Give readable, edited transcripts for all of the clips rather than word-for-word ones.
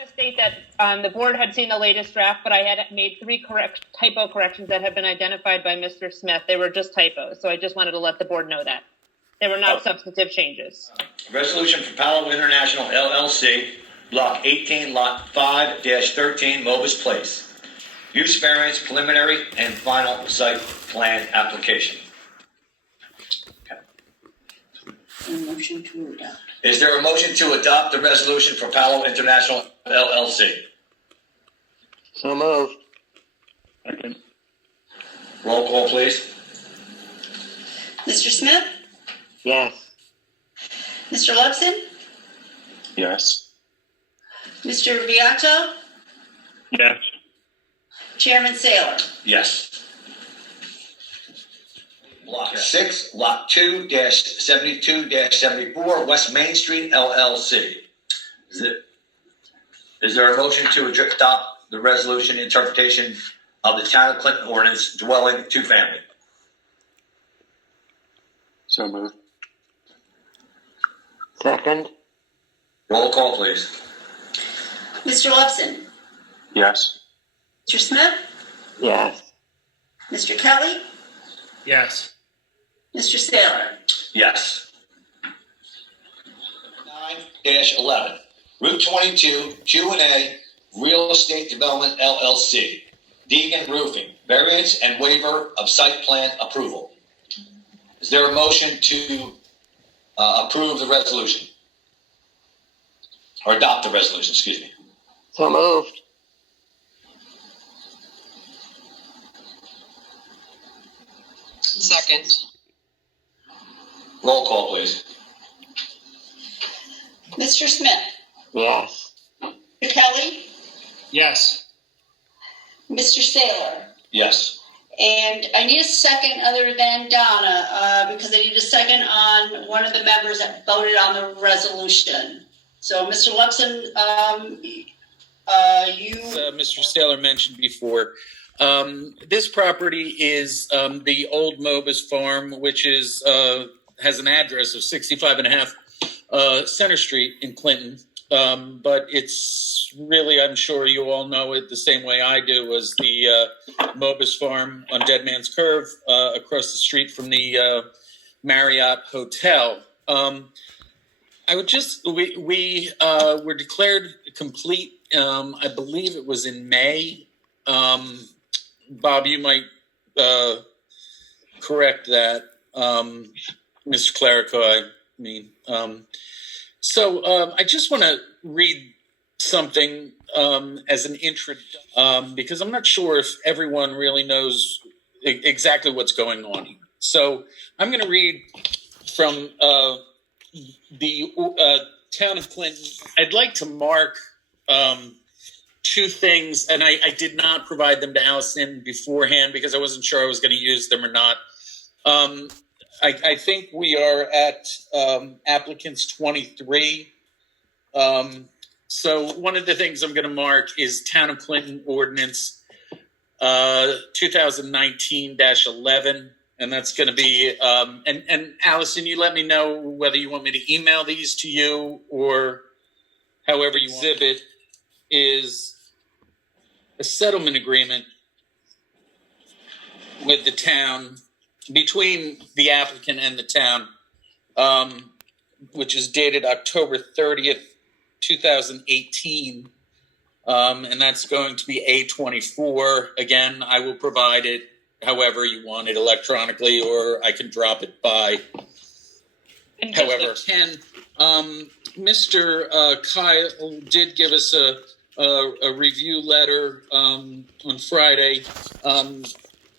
want to state that the board had seen the latest draft, but I had made 3 typo corrections that had been identified by Mr. Smith. They were just typos, so I just wanted to let the board know that. They were not substantive changes. Resolution for Palo International LLC, Block 18, Lot 5-13, Mobus Place. Use variance, preliminary, and final site plan application. A motion to adopt. Is there a motion to adopt the resolution for Palo International LLC? So moved. Second. Roll call, please. Mr. Smith? Yes. Mr. Luxon? Yes. Mr. Viato? Yes. Chairman Saylor? Yes. Block 6, Lot 2-72-74, West Main Street, LLC. Is there a motion to adopt the resolution interpretation of the Town of Clinton ordinance dwelling 2-family? So moved. Second. Roll call, please. Mr. Luxon? Yes. Mr. Smith? Yes. Mr. Kelly? Yes. Mr. Saylor? Yes. 9-11, Route 22, Q&A, Real Estate Development, LLC. Deegan Roofing, variance and waiver of site plan approval. Is there a motion to approve the resolution? Or adopt the resolution, excuse me. So moved. Second. Roll call, please. Mr. Smith? Yes. Mr. Kelly? Yes. Mr. Saylor? Yes. And I need a second other than Donna, because I need a second on one of the members that voted on the resolution. So, Mr. Luxon, Mr. Saylor mentioned before. This property is the old Mobus Farm, which is has an address of 65.5 Center Street in Clinton. But it's really, I'm sure you all know it the same way I do, was the Mobus Farm on Dead Man's Curve across the street from the Marriott Hotel. I would just, we were declared complete, I believe it was in May. Bob, you might correct that, Mr. Clerico, I mean. So I just want to read something as an introduction, because I'm not sure if everyone really knows exactly what's going on here. So I'm going to read from the Town of Clinton. I'd like to mark 2 things, and I did not provide them to Allison beforehand because I wasn't sure I was going to use them or not. I think we are at applicants 23. So one of the things I'm going to mark is Town of Clinton Ordinance 2019-11. And that's going to be, and Allison, you let me know whether you want me to email these to you or however you want. Exhibit is a settlement agreement with the town, between the applicant and the town, which is dated October 30th, 2018. And that's going to be A24. Again, I will provide it however you want it, electronically, or I can drop it by however I can. Mr. Kyle did give us a review letter on Friday.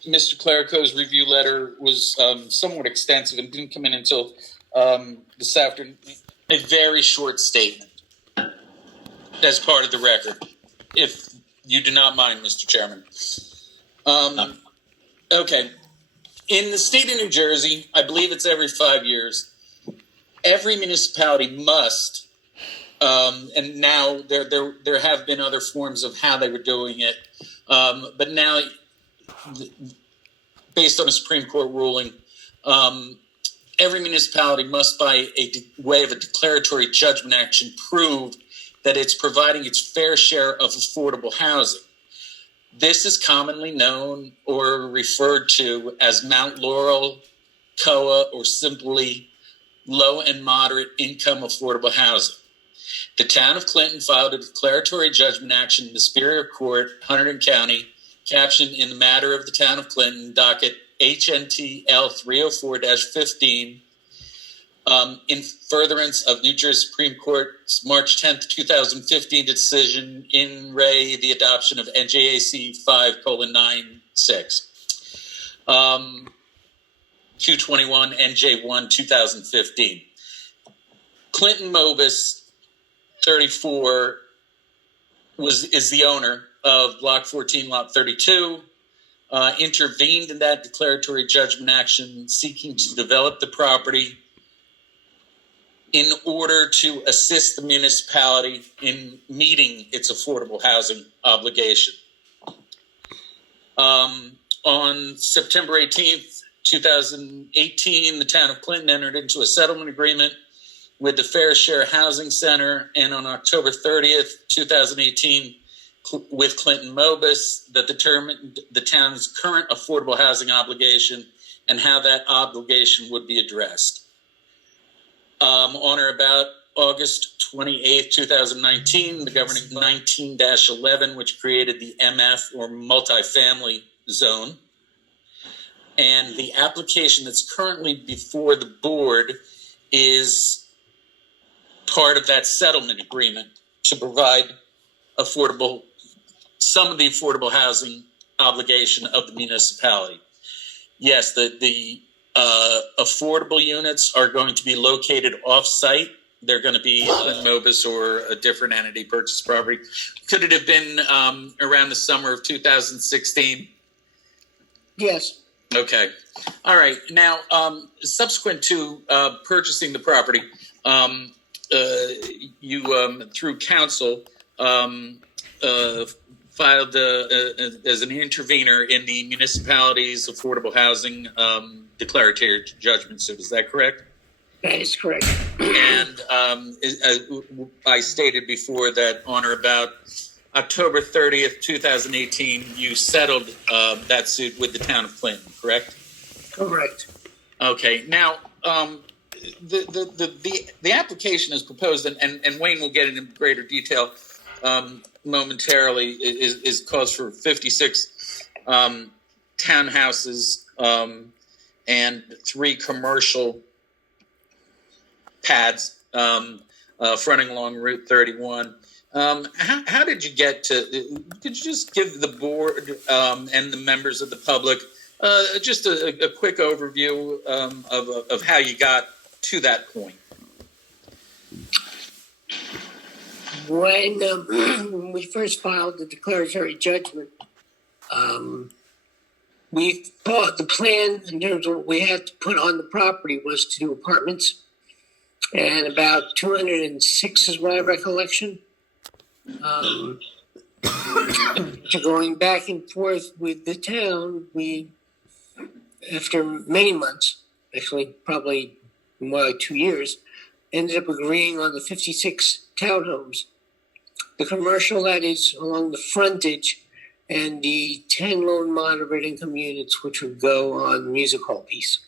Mr. Clerico's review letter was somewhat extensive and didn't come in until this afternoon. A very short statement as part of the record, if you do not mind, Mr. Chairman. No. Okay. In the state of New Jersey, I believe it's every 5 years, every municipality must, and now there have been other forms of how they were doing it, but now, based on a Supreme Court ruling, every municipality must, by way of a declaratory judgment action, prove that it's providing its fair share of affordable housing. This is commonly known or referred to as Mount Laurel, COA, or simply low and moderate income affordable housing. The town of Clinton filed a declaratory judgment action in the Superior Court, Hunterdon County, captioned in the matter of the town of Clinton, docket HNTL 304-15, in furtherance of New Jersey Supreme Court's March 10th, 2015 decision in re the adoption of NJAC 5:96, 221 NJ1 2015. Clinton Mobus, 34, is the owner of Block 14, Lot 32, intervened in that declaratory judgment action seeking to develop the property in order to assist the municipality in meeting its affordable housing obligation. On September 18th, 2018, the town of Clinton entered into a settlement agreement with the Fair Share Housing Center, and on October 30th, 2018, with Clinton Mobus, that determined the town's current affordable housing obligation and how that obligation would be addressed. On or about August 28th, 2019, the governing 19-11, which created the MF or multifamily zone, and the application that's currently before the board is part of that settlement agreement to provide some of the affordable housing obligation of the municipality. Yes, the affordable units are going to be located off-site. They're going to be in Mobus or a different entity purchase property. Could it have been around the summer of 2016? Yes. Okay. All right. Now, subsequent to purchasing the property, you, through council, filed as an intervener in the municipality's affordable housing declaratory judgment suit. Is that correct? That is correct. And I stated before that on or about October 30th, 2018, you settled that suit with the town of Clinton, correct? Correct. Okay. Now, the application is proposed, and Wayne will get into greater detail momentarily, is calls for 56 townhouses and 3 commercial pads fronting along Route 31. How did you get to? Could you just give the board and the members of the public just a quick overview of how you got to that point? When we first filed the declaratory judgment, we thought the plan in terms of what we had to put on the property was to do apartments, and about 206 is my recollection. So going back and forth with the town, we, after many months, actually probably more like 2 years, ended up agreeing on the 56 townhomes. The commercial that is along the frontage, and the 10 low and moderate income units, which would go on the music hall piece.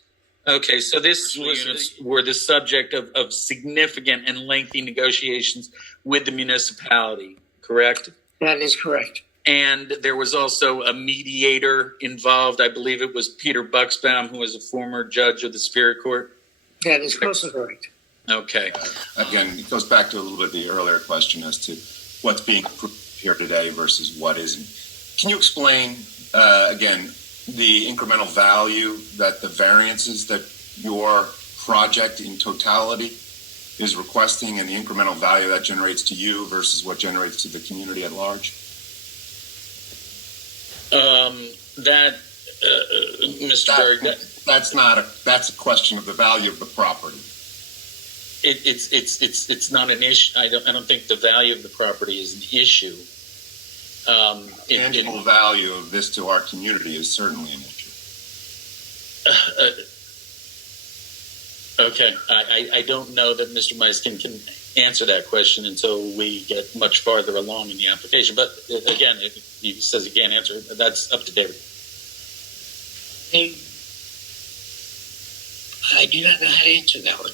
Okay, so units were the subject of significant and lengthy negotiations with the municipality, correct? That is correct. And there was also a mediator involved. I believe it was Peter Buxbaum, who was a former judge of the Superior Court. That is also correct. Okay. Again, it goes back to a little bit the earlier question as to what's being approved here today versus what isn't. Can you explain, again, the incremental value that the variances that your project in totality is requesting and the incremental value that generates to you versus what generates to the community at large? Mr. Berg, that's a question of the value of the property. It's not an issue. I don't think the value of the property is an issue. Tangible value of this to our community is certainly an issue. Okay, I don't know that Mr. Meiskin can answer that question until we get much farther along in the application. But again, if he says he can't answer, that's up to David. I do not know how to answer that one.